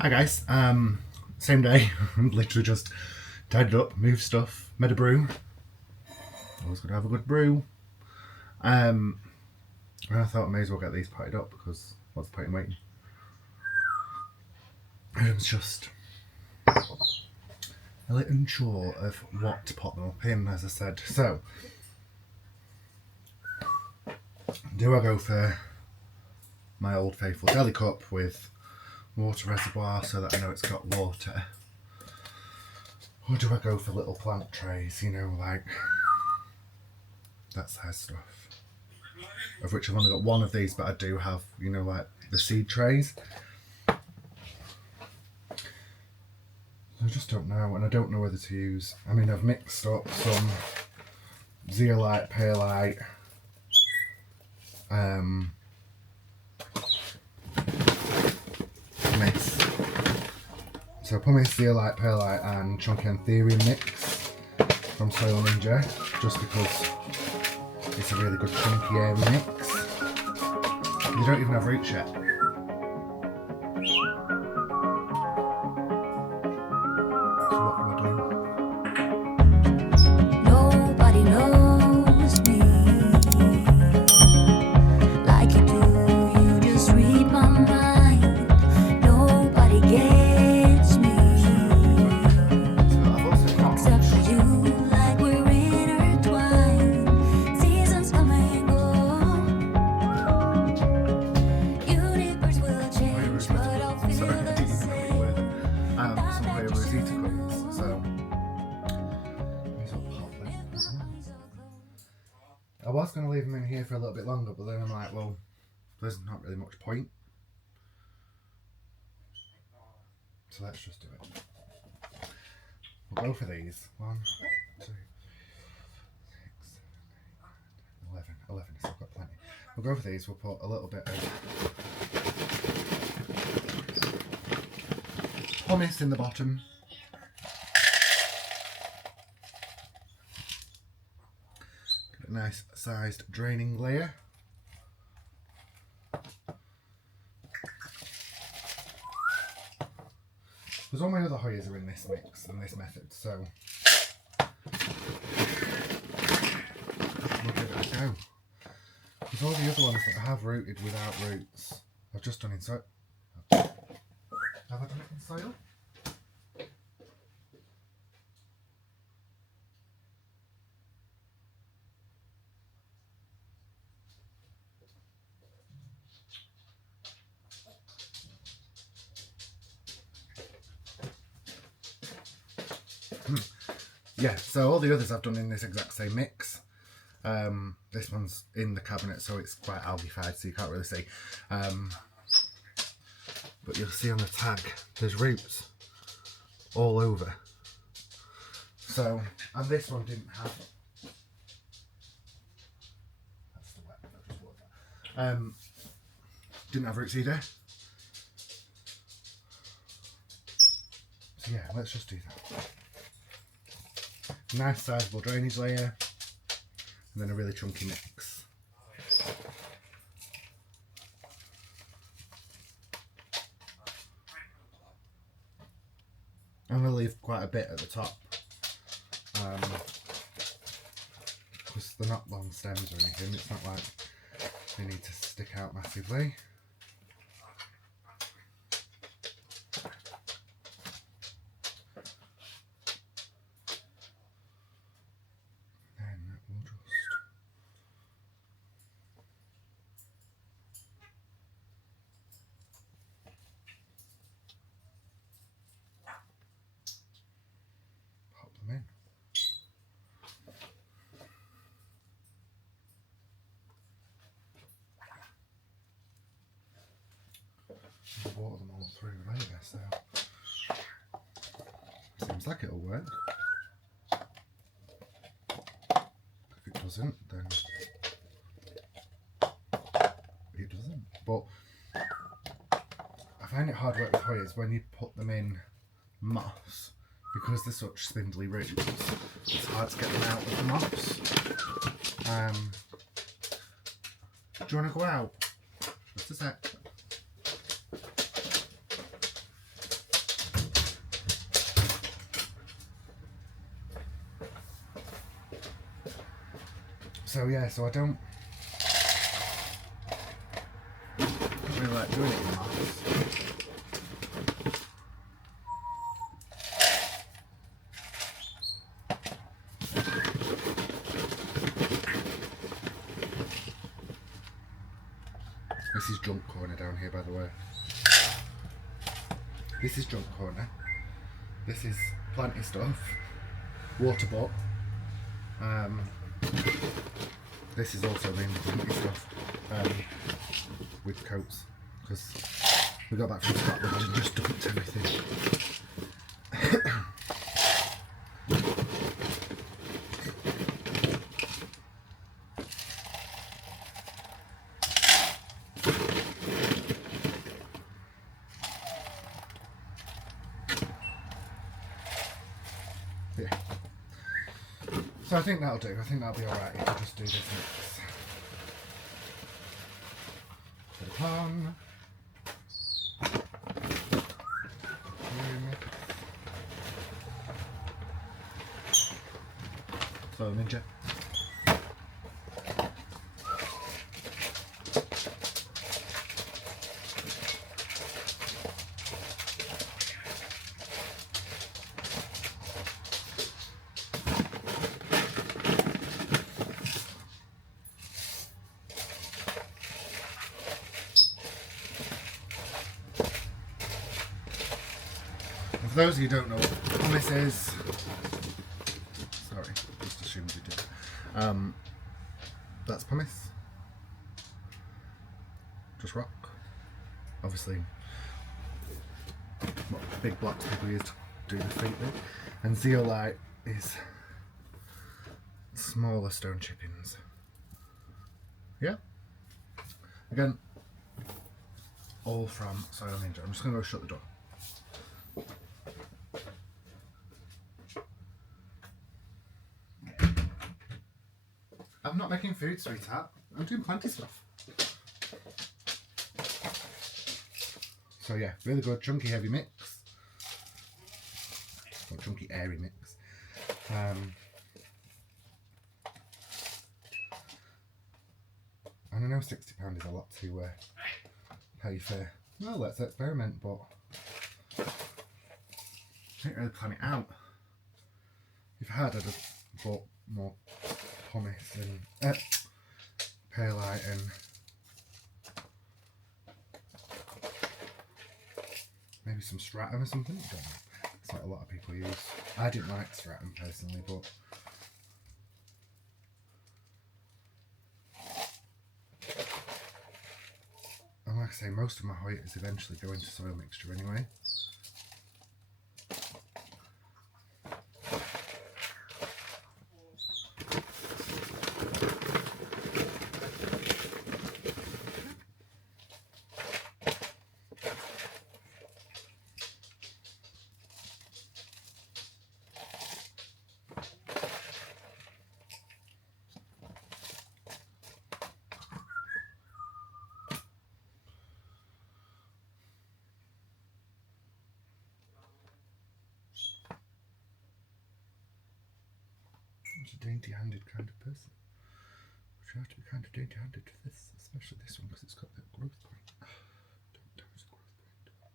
Hi guys, same day, literally just tidied up, moved stuff, made a brew. Always gonna have a good brew. And I thought I may as well get these potted up because what's the point in waiting? It's just a little unsure of what to pot them up in, as I said. So, do I go for my old faithful deli cup with water reservoir so that I know it's got water? Or do I go for little plant trays, like that size stuff? Of which I've only got one of these, but I do have, like the seed trays. I just don't know, and I don't know whether to use. I mean, I've mixed up some zeolite, perlite, pumice. So pumice, zeolite, perlite, and chunky anthurium mix from Soil Ninja, just because it's a really good chunky airy mix. You don't even have roots yet. Nobody knows me like you do. You just read my mind. Nobody gets me except for you. Like we're intertwined. Seasons come and go. Universe will change, but I'll feel the same. Some Hoya Rosita cuttings. So I was going to leave them in here for a little bit longer, but then I'm like, well, there's not really much point. So let's just do it. We'll go for these. 1, 2, 6, 7, 8, 9, 10, 11. So I've got plenty. We'll go for these. We'll put a little bit of pumice in the bottom. Get a nice sized draining layer. Because all my other Hoyas are in this mix and this method, so we'll give it a go. Because all the other ones that I have rooted without roots, I've just done in soil. Have I done it in soil? Yeah, so all the others I've done in this exact same mix. This one's in the cabinet, so it's quite algae-fied, so you can't really see. But you'll see on the tag, there's roots all over. So, and this one didn't have. That's the wet. Just water. Didn't have roots either. So yeah, let's just do that. Nice sizable drainage layer, and then a really chunky mix. I'm going to leave quite a bit at the top, because they're not long stems or anything. It's not like they need to stick out massively. Water them all through later, so seems like it'll work. If it doesn't, then it doesn't. But I find it hard work with Hoyas when you put them in moss, because they're such spindly roots. It's hard to get them out of the moss. Do you want to go out? Just a sec. So yeah, so I don't really like doing it in maths. This is junk corner down here, by the way. This is junk corner. This is plenty stuff. Water bot. This is also mainly plenty stuff with coats, because we got back from Scotland and just dumped everything. Yeah. So I think that'll do. I think that'll be alright if I just do this mix. Put it on. So Ninja. For those of you who don't know what hummus is, sorry, just assumed you did. That's pumice. Just rock. Obviously, what big blocks people use to do the feet with. And zeolite is smaller stone chippings. Yeah. Again, all from Soil Ninja. I'm just going to go shut the door. I'm not making food, sweetheart. I'm doing plenty stuff. So yeah, really good chunky heavy mix. Or chunky airy mix. And I know £60 is a lot to pay for. Well, let's experiment, but I didn't really plan it out. If I had, I'd have bought more hummus and perlite and maybe some stratum or something. I don't know. It's what a lot of people use. I didn't like stratum personally, but and like I say, most of my Hoyas eventually go into soil mixture anyway. A dainty-handed kind of person. But you have to be kind of dainty-handed to this, especially this one because it's got that growth point. Don't damage the growth point.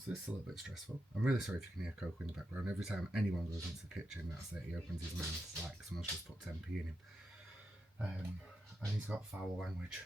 So this is a little bit stressful. I'm really sorry if you can hear Coco in the background. Every time anyone goes into the kitchen, that's it. He opens his mouth like someone's just put 10p in him. And he's got foul language.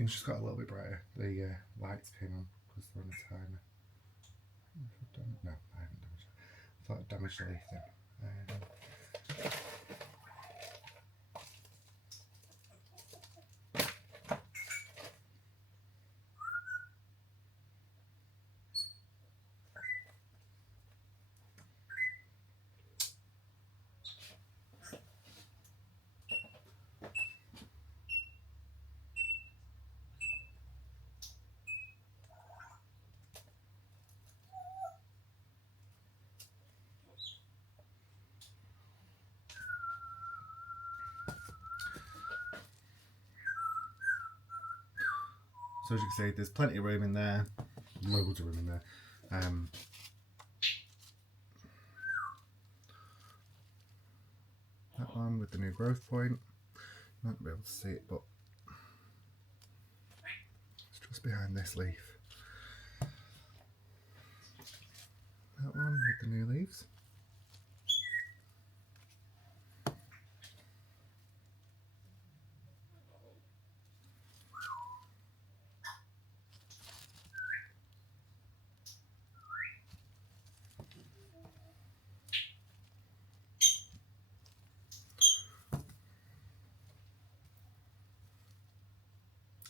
Things just got a little bit brighter. The lights came on because they're on a timer. No, I haven't damaged it. I thought I damaged the leaf then. So as you can see, there's plenty of room in there, loads of room in there. That one with the new growth point, you might not be able to see it, but it's just behind this leaf. That one with the new leaves.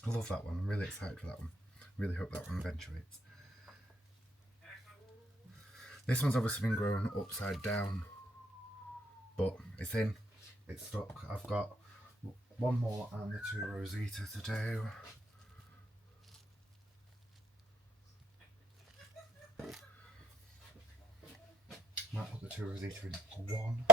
I love that one. I'm really excited for that one. Really hope that one eventuates. This one's obviously been grown upside down, but it's in. It's stuck. I've got one more and the 2 Rosita to do. Might put the 2 Rosita in one.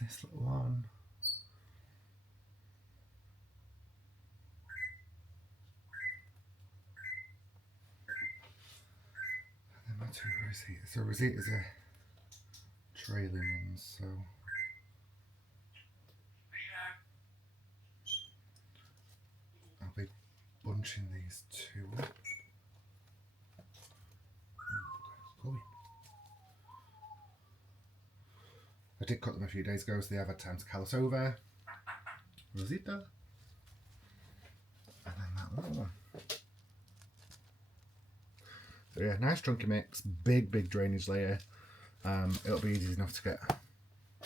This little one. And then my 2 Rositas. So Rosita's a trailing one, so I'll be bunching these 2 up. I did cut them a few days ago, so they have had time to callus over. Rosita. And then that little one. So yeah, nice chunky mix, big drainage layer. It'll be easy enough to get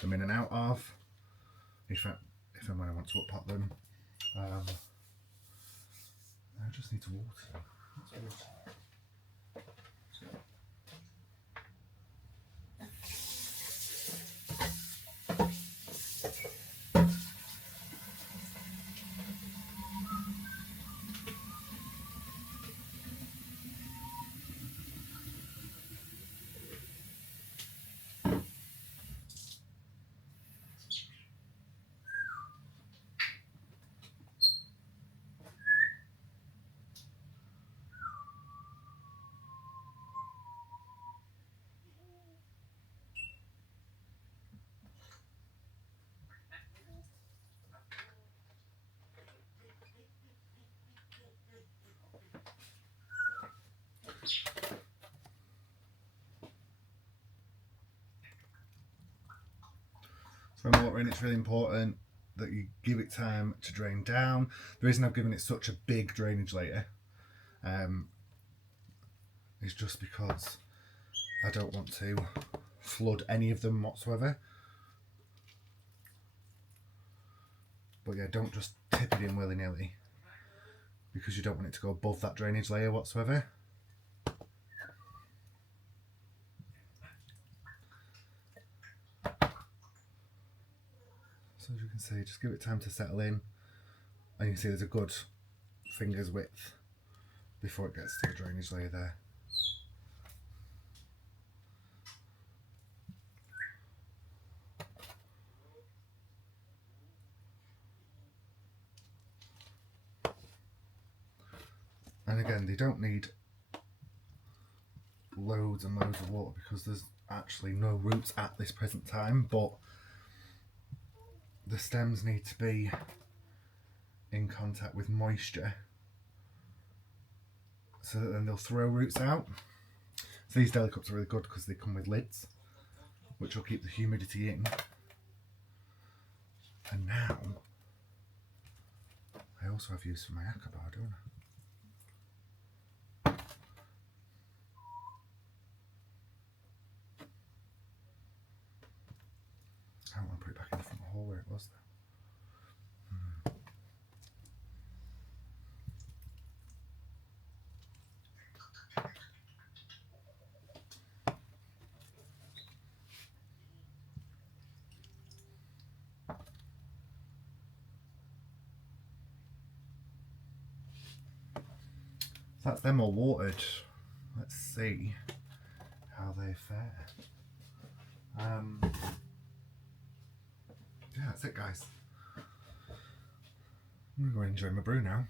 them in and out of if and when I want to up pot them. I just need to water them. So when watering, it's really important that you give it time to drain down. The reason I've given it such a big drainage layer is just because I don't want to flood any of them whatsoever. But yeah, don't just tip it in willy-nilly, because you don't want it to go above that drainage layer whatsoever. So as you can see, just give it time to settle in, and you can see there's a good finger's width before it gets to the drainage layer there. And again, they don't need loads and loads of water because there's actually no roots at this present time, but the stems need to be in contact with moisture so that then they'll throw roots out. So these deli cups are really good because they come with lids, which will keep the humidity in. And now I also have use for my acai, don't I? I don't want to put it back in the front hole where it was though. So that's them all watered. Let's see how they fare. Yeah, that's it, guys. I'm going to go enjoy my brew now.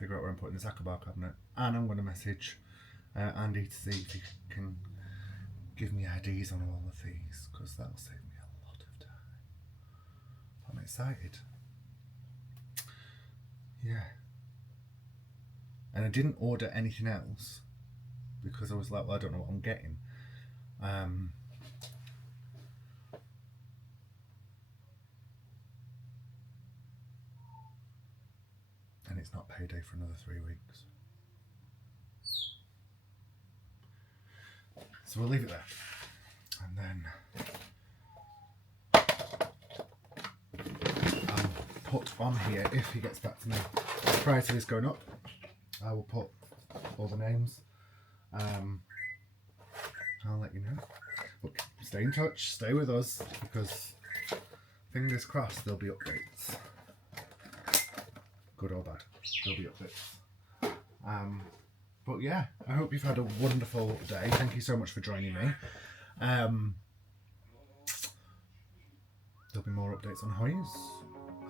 Figure out where I'm putting this acai cabinet. And I'm going to message Andy to see if he can give me ideas on all of these, because that'll save me a lot of time. I'm excited. Yeah. And I didn't order anything else because I was like, well, I don't know what I'm getting. And it's not payday for another 3 weeks. So we'll leave it there. And then I'll put on here, if he gets back to me prior to this going up, I will put all the names. I'll let you know. But stay in touch, stay with us, because fingers crossed there'll be updates. Good or bad, there'll be updates. But yeah, I hope you've had a wonderful day. Thank you so much for joining me. There'll be more updates on Hoyas.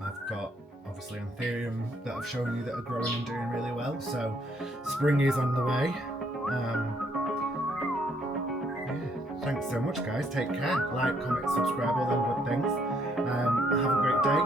I've got obviously Anthurium that I've shown you that are growing and doing really well. So spring is on the way. Yeah, thanks so much, guys. Take care. Like, comment, subscribe, all them good things. Have a great day.